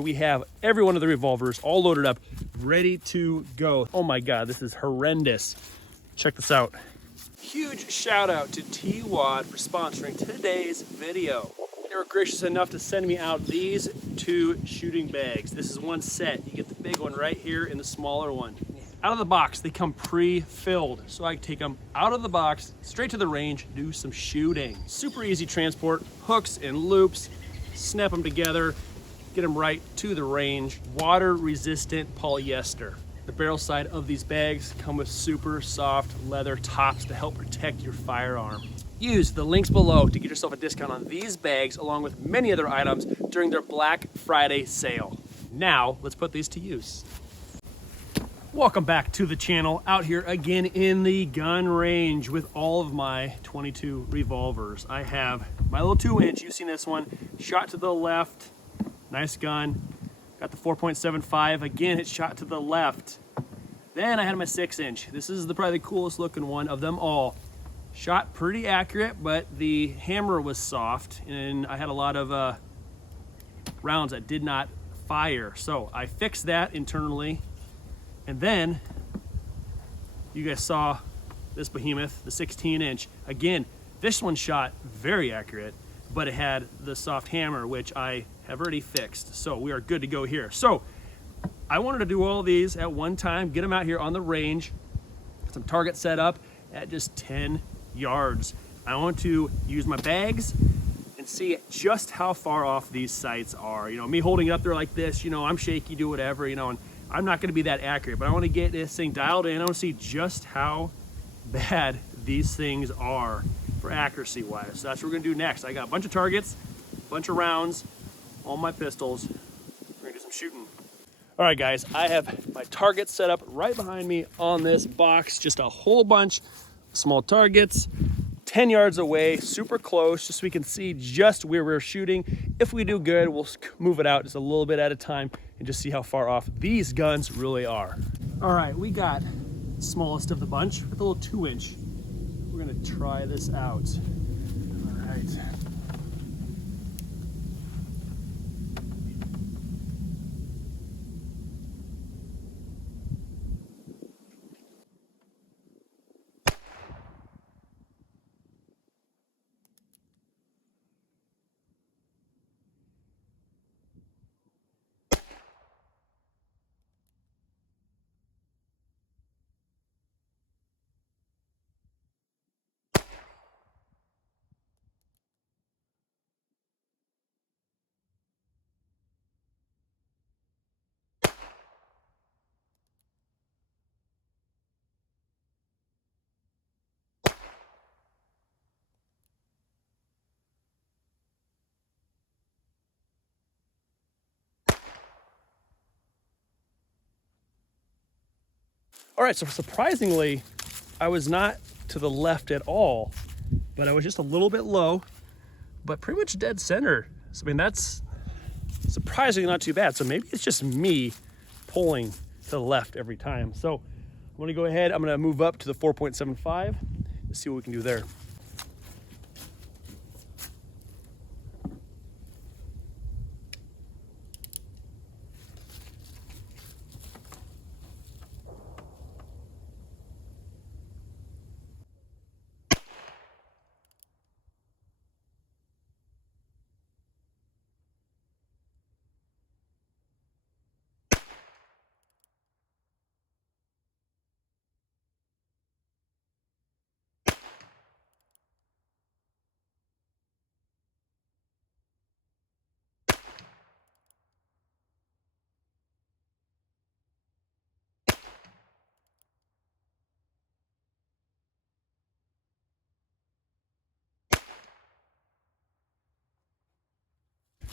We have every one of the revolvers all loaded up, ready to go. Oh my God, this is horrendous. Check this out. Huge shout out to T-Wad for sponsoring today's video. They were gracious enough to send me out these 2 shooting bags. This is one set. You get the big one right here and the smaller one. Out of the box, they come pre-filled, so I can take them out of the box, straight to the range, do some shooting. Super easy transport, hooks and loops, snap them together, get them right to the range. Water resistant polyester. The barrel side of these bags come with super soft leather tops to help protect your firearm. Use the links below to get yourself a discount on these bags along with many other items during their Black Friday sale. Now, let's put these to use. Welcome back to the channel, out here again in the gun range with all of my 22 revolvers. I have my little 2-inch, you've seen this one, shot to the left, nice gun. Got the 4.75, again it's shot to the left. Then I had my 6-inch. This is probably the coolest looking one of them all. Shot pretty accurate, but the hammer was soft and I had a lot of rounds that did not fire. So I fixed that internally. And then you guys saw this behemoth, the 16-inch. Again, this one shot very accurate, but it had the soft hammer, which I have already fixed. So we are good to go here. So I wanted to do all these at one time, get them out here on the range, get some targets set up at just 10 yards. I want to use my bags and see just how far off these sights are. You know, me holding it up there like this, you know, I'm shaky, do whatever, you know, and I'm not going to be that accurate, but I want to get this thing dialed in. I want to see just how bad these things are for accuracy wise. So that's what we're going to do next. I got a bunch of targets, a bunch of rounds, all my pistols. We're going to do some shooting. All right, guys, I have my targets set up right behind me on this box. Just a whole bunch of small targets, 10 yards away, super close, just so we can see just where we're shooting. If we do good, we'll move it out just a little bit at a time and just see how far off these guns really are. All right, we got the smallest of the bunch with a little 2-inch. We're gonna try this out. All right. All right, so surprisingly, I was not to the left at all, but I was just a little bit low, but pretty much dead center. So, I mean, that's surprisingly not too bad. So maybe it's just me pulling to the left every time. So I'm gonna go ahead, I'm gonna move up to the 4.75 and see what we can do there.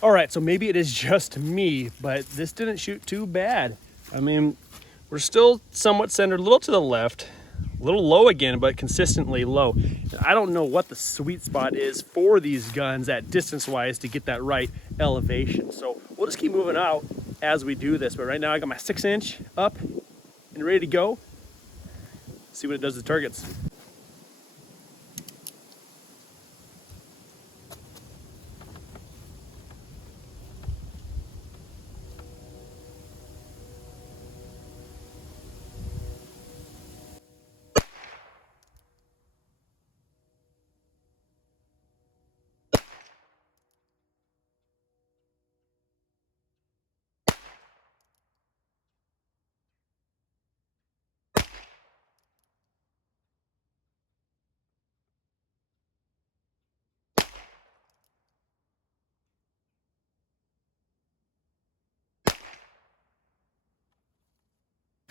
All right, so maybe it is just me, but this didn't shoot too bad. I mean, we're still somewhat centered, a little to the left, a little low again, but consistently low. I don't know what the sweet spot is for these guns at distance-wise to get that right elevation. So we'll just keep moving out as we do this. But right now I got my 6-inch up and ready to go. See what it does to the targets.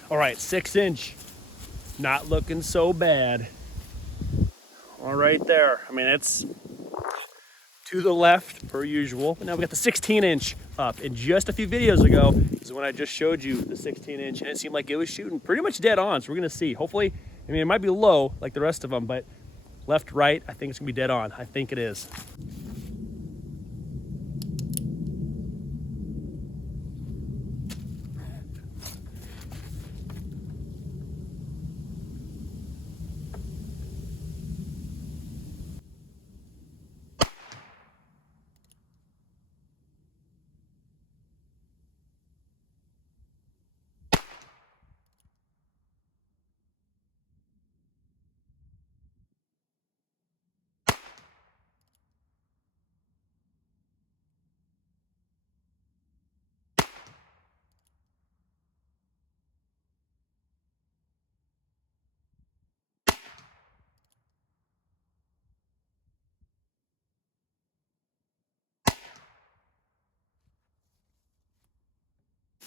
All right, 6-inch, not looking so bad. All right there. I mean, it's to the left per usual, but now we got the 16-inch up. And just a few videos ago is when I just showed you the 16-inch, and it seemed like it was shooting pretty much dead on. So we're gonna see. Hopefully, I mean, it might be low like the rest of them, but left, right, I think it's gonna be dead on. I think it is.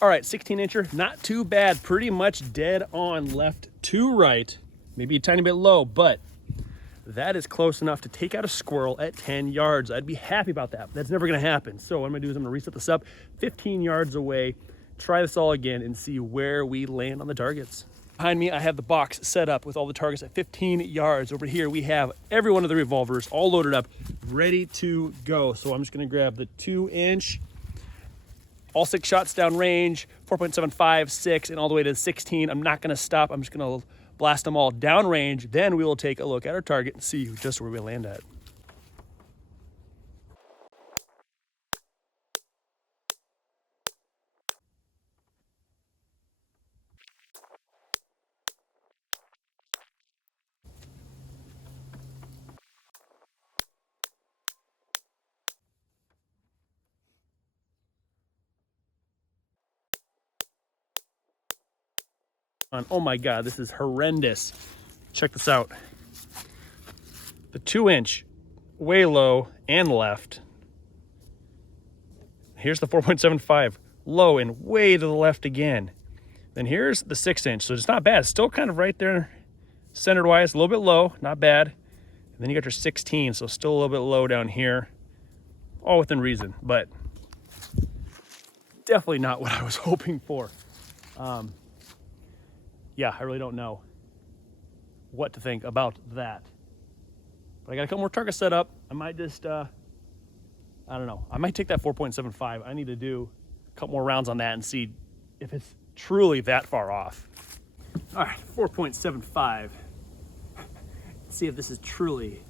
All right, 16-incher, not too bad. Pretty much dead on left to right. Maybe a tiny bit low, but that is close enough to take out a squirrel at 10 yards. I'd be happy about that, but that's never gonna happen. So what I'm gonna do is I'm gonna reset this up 15 yards away, try this all again and see where we land on the targets. Behind me, I have the box set up with all the targets at 15 yards. Over here, we have every one of the revolvers all loaded up, ready to go. So I'm just gonna grab the 2-inch, all 6 shots down range, 4.75, 6, and all the way to 16. I'm not gonna stop. I'm just gonna blast them all down range. Then we will take a look at our target and see just where we land at. Oh my God, this is horrendous. Check this out. The 2-inch, way low and left. Here's the 4.75, low and way to the left again. Then here's the 6-inch, so it's not bad. It's still kind of right there, centered wise, a little bit low, not bad. And then you got your 16, so still a little bit low down here. All within reason, but definitely not what I was hoping for. Yeah, I really don't know what to think about that. But I got a couple more targets set up. I might just, I don't know. I might take that 4.75. I need to do a couple more rounds on that and see if it's truly that far off. All right, 4.75. See if this is truly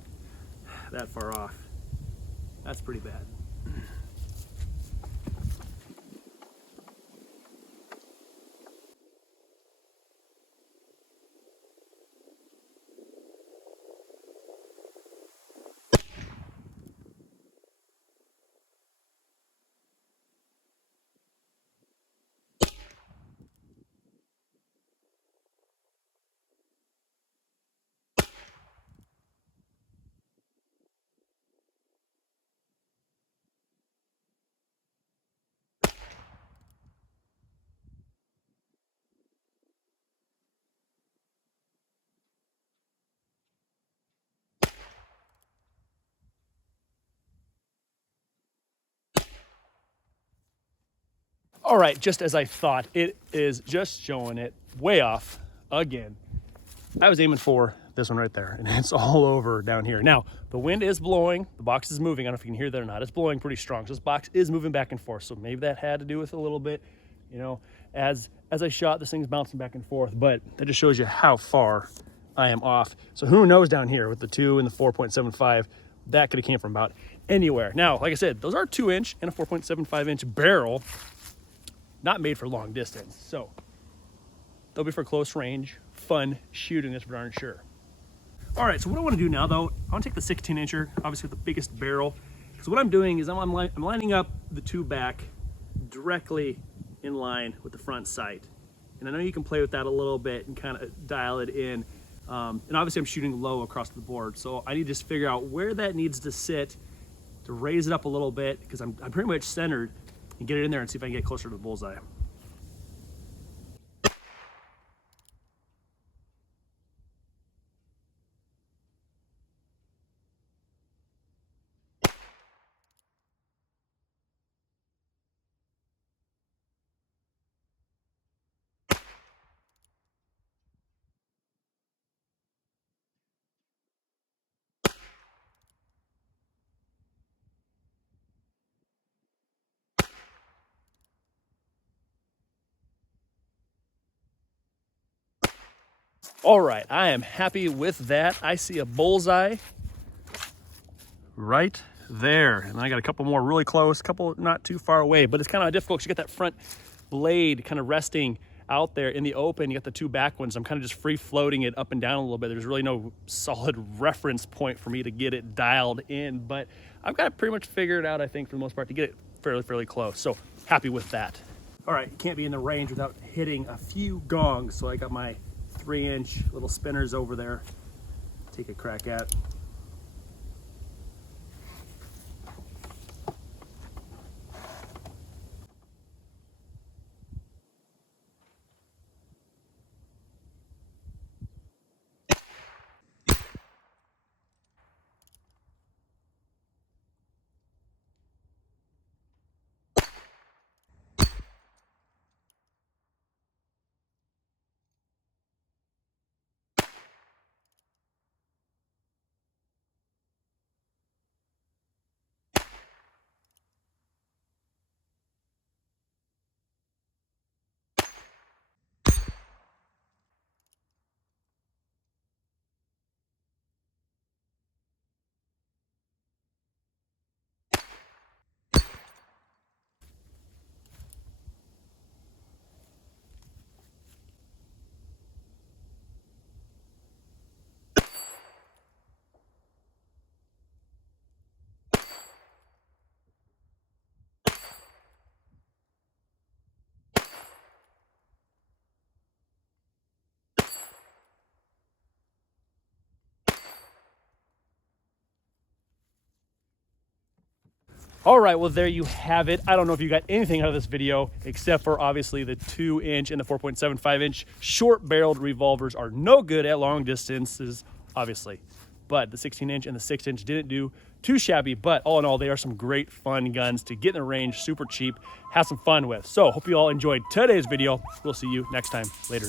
that far off. That's pretty bad. All right, just as I thought, it is just showing it way off again. I was aiming for this one right there, and it's all over down here. Now, the wind is blowing, the box is moving. I don't know if you can hear that or not. It's blowing pretty strong. So this box is moving back and forth. So maybe that had to do with a little bit, you know, as I shot, this thing's bouncing back and forth, but that just shows you how far I am off. So who knows down here with the 2 and the 4.75, that could have came from about anywhere. Now, like I said, those are 2-inch and a 4.75-inch barrel, not made for long distance. So they'll be for close range, fun shooting, that's for darn sure. All right, so what I want to do now though, I want to take the 16-incher, obviously with the biggest barrel. So what I'm doing is I'm lining up the 2 back directly in line with the front sight. And I know you can play with that a little bit and kind of dial it in. And obviously I'm shooting low across the board. So I need to just figure out where that needs to sit to raise it up a little bit, because I'm pretty much centered, and get it in there and see if I can get closer to the bullseye. All right, I am happy with that. I see a bullseye right there. And I got a couple more really close, a couple not too far away, but it's kind of difficult because you get that front blade kind of resting out there in the open. You got the two back ones. I'm kind of just free floating it up and down a little bit. There's really no solid reference point for me to get it dialed in, but I've got it pretty much figured out, I think, for the most part, to get it fairly close. So happy with that. All right, you can't be in the range without hitting a few gongs. So I got my 3-inch little spinners over there. Take a crack at. All right, well, there you have it. I don't know if you got anything out of this video, except for obviously the 2-inch and the 4.75-inch short-barreled revolvers are no good at long distances, obviously. But the 16-inch and the 6-inch didn't do too shabby, but all in all, they are some great fun guns to get in the range, super cheap, have some fun with. So hope you all enjoyed today's video. We'll see you next time. Later.